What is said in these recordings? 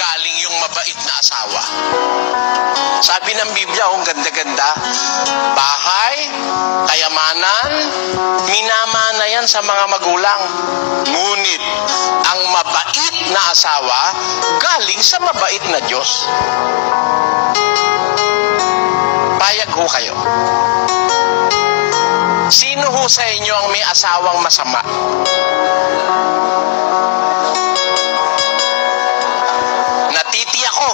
galing yung mabait na asawa? Sabi ng Biblia, ang ganda-ganda, bahay, kayamanan, minamana yan sa mga magulang. Ngunit, ang mabait na asawa, galing sa mabait na Diyos. Payag ho kayo. Sino ho sa inyo ang may asawang masama? Natitiyak ko,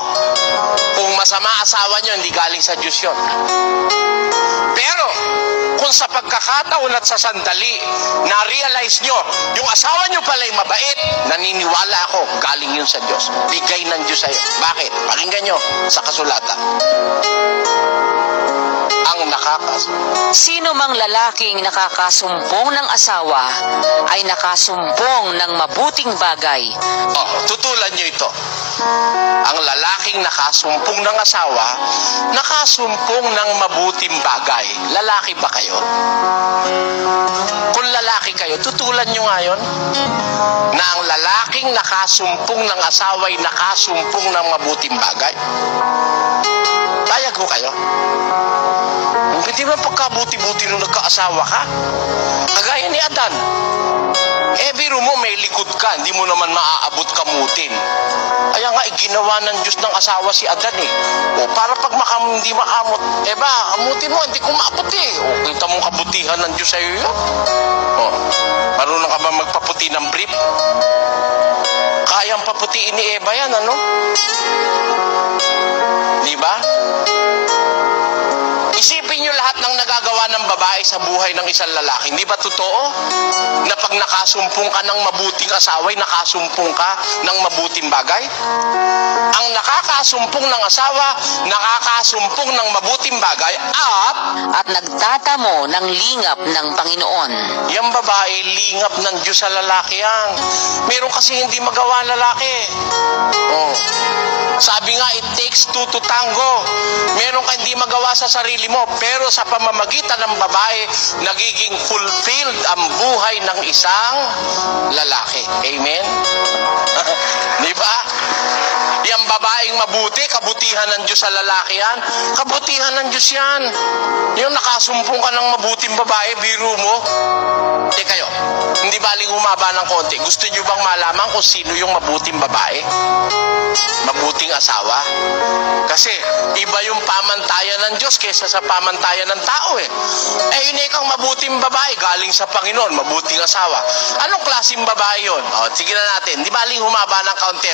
kung masama asawa nyo, hindi galing sa Diyos yun. Pero, kung sa pagkakataon at sa sandali, na-realize nyo, yung asawa nyo pala'y mabait, naniniwala ako, galing yun sa Diyos. Bigay ng Diyos sa'yo. Bakit? Pakinggan nyo sa kasulatan. Ang Sino mang lalaking nakakasumpong ng asawa ay nakasumpong ng mabuting bagay. Tutulan nyo ito. Ang lalaking nakasumpong ng asawa, nakasumpong ng mabuting bagay. Lalaki ba kayo? Kung lalaki kayo, tutulan nyo ngayon na ang lalaking nakasumpong ng asawa ay nakasumpong ng mabuting bagay. Payag ho kayo? Hindi ba pagkabuti-buti nung nagkaasawa ka? Kagaya ni Adan. Biro mo, may likod ka, hindi mo naman maaabot kamutin. Kaya nga, ginawa ng Diyos ng asawa si Adan eh. Para pag hindi makamot, amutin mo, hindi ko maabot eh. Kita mong kabutihan ng Diyos sa'yo yun. Marunong ka ba magpaputi ng brief? Kayang paputiin ni Eva yan, ano? Diba? Isipin nyo lahat ng nagagawa ng babae sa buhay ng isang lalaki. Hindi ba totoo? Na pag nakasumpong ka ng mabuting asawa, nakasumpong ka ng mabuting bagay? Ang nakakasumpong ng asawa, nakakasumpong ng mabuting bagay at nagtatamo ng lingap ng Panginoon. Yang babae, lingap ng Diyos sa lalaki yan. Meron kasi hindi magawa lalaki. Sabi nga, it takes two to tango. Meron ka hindi magawa sa sarili mo, pero sa pamamagitan ng babae, nagiging fulfilled ang buhay ng isang lalaki. Amen? Di ba? Yang babaeng mabuti, kabutihan ng Diyos sa lalaki yan. Kabutihan ng Diyos yan. Yung nakasumpong ka ng mabuting babae, biro mo. Kayo, hindi baling humaba ng konti. Gusto nyo bang malaman kung sino yung mabuting babae? Mabuting asawa? Kasi iba yung pamantayan ng Diyos kaysa sa pamantayan ng tao eh. Yun kang mabuting babae, galing sa Panginoon, mabuting asawa. Anong klaseng babae yun? Sige na natin. Di baling humaba ng kaunti,